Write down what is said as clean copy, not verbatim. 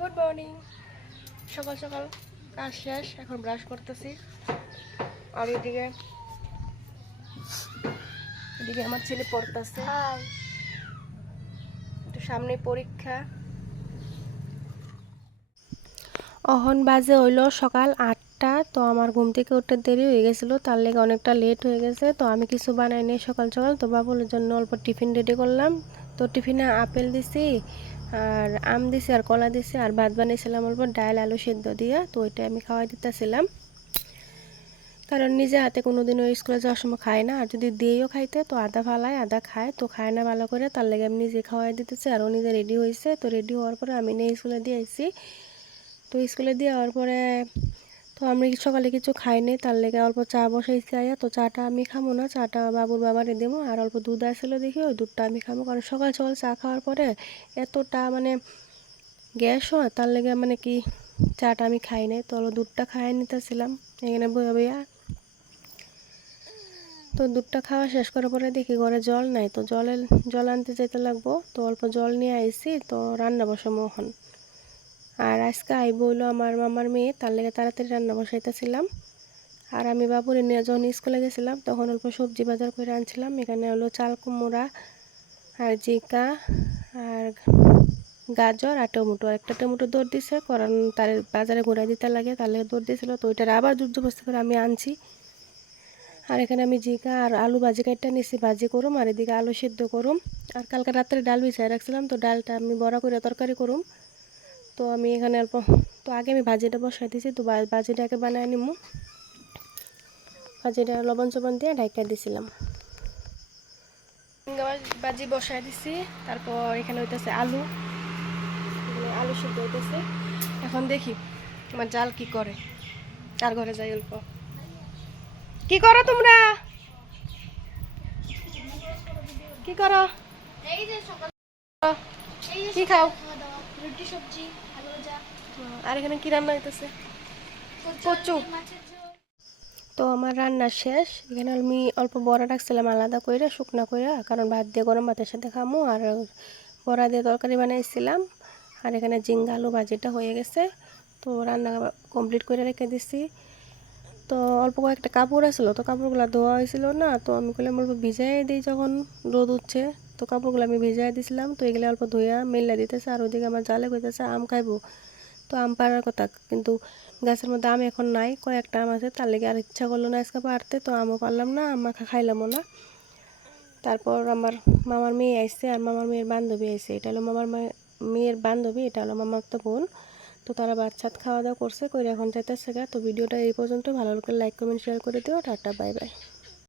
Good morning. সকাল সকাল কাজ শেষ, এখন ব্রাশ করতেছি। আর এদিকে আমার ছেলে পড়তেছে, একটু সামনে পরীক্ষা। অহন বাজে হইলো সকাল 8টা। তো আমার ঘুম থেকে উঠতে দেরি হয়ে গেছিলো, তার লেগে অনেকটা লেট হয়ে গেছে। তো আমি কিছু বানাই নিই সকাল সকাল। তো বাবুলের জন্য অল্প টিফিন রেডি করলাম। তো টিফিনে আপেল দিছি, আর আম দিছি, আর কলা দিছি, আর ভাত বানিয়েছিলাম অল্প ডাল আলু সেদ্ধ দিয়ে। তো ওইটা আমি খাওয়াই দিতেছিলাম, কারণ নিজে হাতে কোনোদিনও স্কুলে যাওয়ার সময় খায় না। আর যদি দিয়েও খাইতে তো আধা ফালায় আধা খায়, তো খায় না ভালো করে। তার লেগে আমি নিজে খাওয়াই দিতেছি। আর ও নিজে রেডি হয়েছে। তো রেডি হওয়ার পরে আমি নিয়ে স্কুলে দিয়ে আসছি। তো স্কুলে দিয়ে যাওয়ার পরে তো আমি সকালে কিছু খাইনি, তার লেগে অল্প চা বসাইছি আয়া। তো চাটা আমি খামো না, চাটা বাবুর বাবারে দেবো। আর অল্প দুধ আসলে দেখি ওই দুধটা আমি খাবো, কারণ সকাল সকাল চা খাওয়ার পরে এতটা গ্যাস হয়, তার লেগে কি চাটা আমি খাই নাই। তো দুধটা খাইয়ে নিতেছিলাম এখানে বইয়া বইয়া। তো দুধটা খাওয়া শেষ করার পরে দেখি ঘরে জল নাই। তো জল আনতে যেতে লাগবো। তো অল্প জল নিয়ে আইছি, তো রান্না বসাবো এখন। আর আজকে আইব হইলো আমার মামার মেয়ে, তার লেগে তাড়াতাড়ি রান্না বসাইতেছিলাম। আর আমি বাবুরে নিয়ে যখন স্কুলে গেছিলাম তখন অল্প সবজি বাজার করে আনছিলাম। এখানে হলো চাল কুমড়া, আর জিকা, আর গাজর, আর টমেটো। আর একটা টমেটো দৌড় দিছে, কারণ তার বাজারে ঘুরাই দিতে লাগে, তাহলে দৌড় দিয়েছিল। তো ওইটার আবার যুদ্ধ বস্তি করে আমি আনছি। আর এখানে আমি জিকা আর আলু ভাজি কাটটা নিছি, ভাজি করুম। আর এদিকে আলু সিদ্ধ করুম। আর কালকে রাত্রে ডাল ভিজাই রাখছিলাম, তো ডালটা আমি বড়া করে তরকারি করুম। তো আমি এখানে অল্প, তো আগে আমি ভাজিটা বসাই দিয়েছি। তো ভাজিটা আগে বানায় নিমু। ভাজিটা লবণ চবন দিয়ে ঢাকা দিছিলাম। ভাজি বসাই দিছি। তারপর এখানে হইতেছে আলু, আলু সিদ্ধ হইতেছে। এখন দেখি আমার জাল কি করে। তার ঘরে যাই অল্প। কি করো তোমরা? কি করো? কি খাও? রুটি সবজি আলু ভাজা। আর এখানে কি রান্না হইতেছে? কচু। তো আমার রান্না শেষ। এখানে আমি অল্প বড়া রাখছিলাম আলাদা করে শুকনা করে, কারণ ভাত দিয়ে গরম ভাতের সাথে খামো। আর বড়া দিয়ে তরকারি বানাইছিলাম। আর এখানে জিঙ্গা আলু ভাজিটা হয়ে গেছে। তো রান্না কমপ্লিট করে রেখে দিছি। তো অল্প কয়েকটা কাপড় আসলো, তো কাপড়গুলো ধোয়া হয়েছিল না। তো আমি করলাম অল্প ভিজাই দিই, যখন রোদ উঠছে। তো কাপড়গুলো আমি ভিজাই দিছিলাম। তো এগুলো অল্প ধুয়া মেলা দিতেছে। আর ওইদিকে আমার জালে কইতেছে আম খাইবো। তো আম পাড়ার কথা, কিন্তু গাছের মধ্যে আম এখন নাই, কয়েকটা আম আছে। তার লেগে আর ইচ্ছা করলো না আজকে পারতে। তো আমও পারলাম না, আম মাখা খাইলামও না। তারপর আমার মামার মেয়ে আইসে, আর মামার মেয়ের বান্ধবী আইসে। এটা হলো মামার মেয়ের বান্ধবী, এটা হলো মামার তো বোন। তো তারা বাচ্চাত খাওয়া দাওয়া করছে, করে এখন যাইতেছে গা। তো ভিডিওটা এই পর্যন্ত। ভালো লাগলে লাইক কমেন্ট শেয়ার করে দিও। Tata bye bye.